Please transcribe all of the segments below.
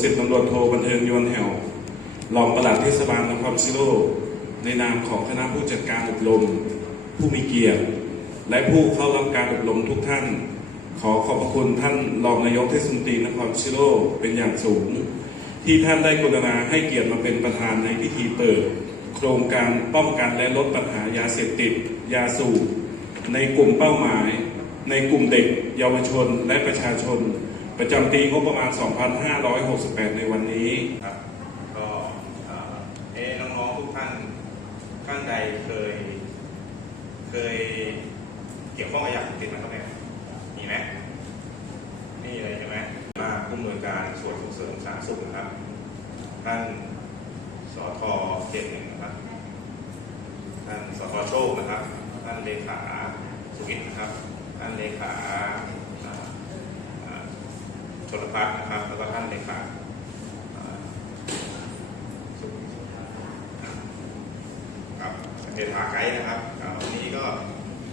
สิบตำรวจโทบันเทิงยวนแหวรองปลัดเทศบาลนครซิโร่ในนามของคณะผู้จัดการอบรม ผู้มีเกียรติ และผู้เข้ารับการอบรมทุกท่าน ขอขอบพระคุณท่านรองนายกเทศมนตรีนครซิโร่เป็นอย่างสูง ที่ท่านได้กรุณาให้เกียรติมาเป็นประธานในพิธีเปิด โครงการป้องกันและลดปัญหายาเสพติด ยาสูบในกลุ่มเป้าหมาย ในกลุ่มเด็ก เยาวชนและประชาชน ประจำปีงบประมาณ 2568 ในวันนี้ครับก็เอ๊น้องๆทุกท่านท่านใดเคย เคยเกี่ยวข้องกับยาเสพติดไหมครับเนี่ยมีไหมนี่เลยใช่ไหมมาผู้อำนวยการส่วนส่งเสริมสาธารณสุขนะครับ ท่านสทเจ็ดหนึ่งนะครับ ท่านสทโชคนะครับ ท่านเลขาสุกิจนะครับ ท่านเลขาอ่าชล พัฒนะครับแล้วก็ท่านเลขาครับเดนมาไกด์นะครับวันนี้ก็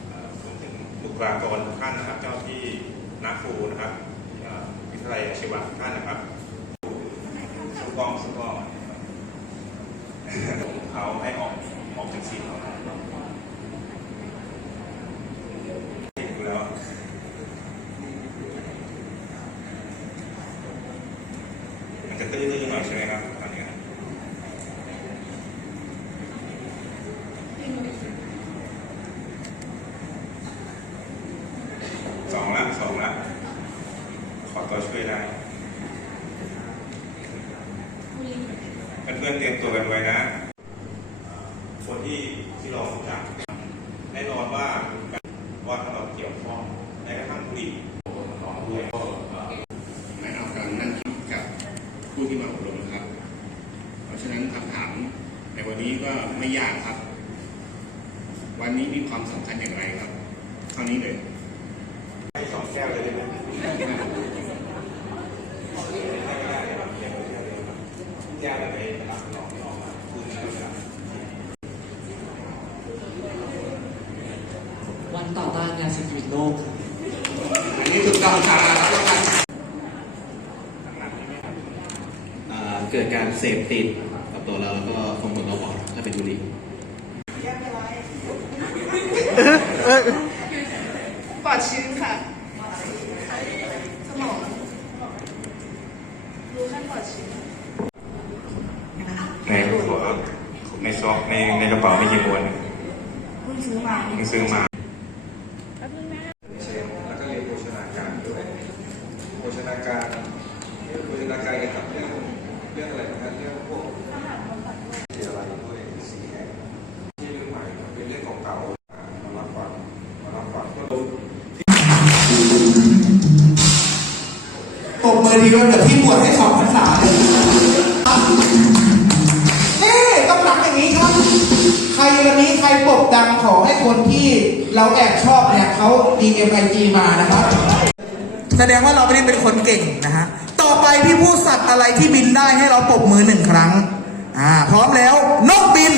เอ่อรวมถึงบุคลากรทุกท่านนะครับ เจ้าที่นักครูนะครับวิทยาลัยอาชีวะทุกท่านนะครับสุกองสุกองเขาให้ออกออกจากซีเขาแล้ว มันจะตื้อๆหน่อยใช่ไหมครับตอนนี้สองละสองละขอตัวช่วยได้เพื่อนๆเตรียมตัวกันไว้นะ คนที่ที่เรารู้จักแน่นอนว่าว่าถ้าเราเกี่ยวข้องแม้กระทั่งบุหรี่ของด้วยก็ ไม่เอาการนั่งคิดกับผู้ ที่มาอบรมนะครับ เพราะฉะนั้นคำถามในวันนี้ก็ไม่ยากครับ วันนี้มีความสำคัญอย่างไรครับ เท่านี้เลยให้สองแก้วเลยได้ไหมแก้วอะไรนะครับลองลองมาคุยกันนะครับวันต่อต้านยาเสพติดโลกครับอันนี้ถูกต้องครับแล้วกัน เอ่อ เกิดการเสพติดกับตัวเราแล้วก็ส่งผลต่อปอดถ้าเป็นบุหรี่ปอดชื้นค่ะสมองรู้ขั้นปอดชื้นในหัวในซอกในในกระเป๋าไมีกี่มวนเพิ่งซื้อมามึงซื้อมาเชนแล้วก็เรียนโภชนาการด้วยโภชนาการเรื่องโภชนาการเกี่ยวกับเรื่องเรื่องอะไรื่องพวกวิทยาลัยด้วยสีแห่งที่เรื่องใหม่เป็นเรื่องของเก่ามารับฟังมารับฟังก็ปรบมือทีด้วยแบบที่บวชให้สองภาษาเลยเอ๊ะต้องหลังอย่างนี้ครับ ใครวันนี้ใครปรบดังขอให้คนที่เราแอบชอบเนี่ยเขา DMIG มานะครับ แสดงว่าเราไม่ได้เป็นคนเก่งนะฮะ ต่อไปพี่พูดสัตว์อะไรที่บินได้ให้เราปรบมือหนึ่งครั้ง อ่า พร้อมแล้ว นกบิน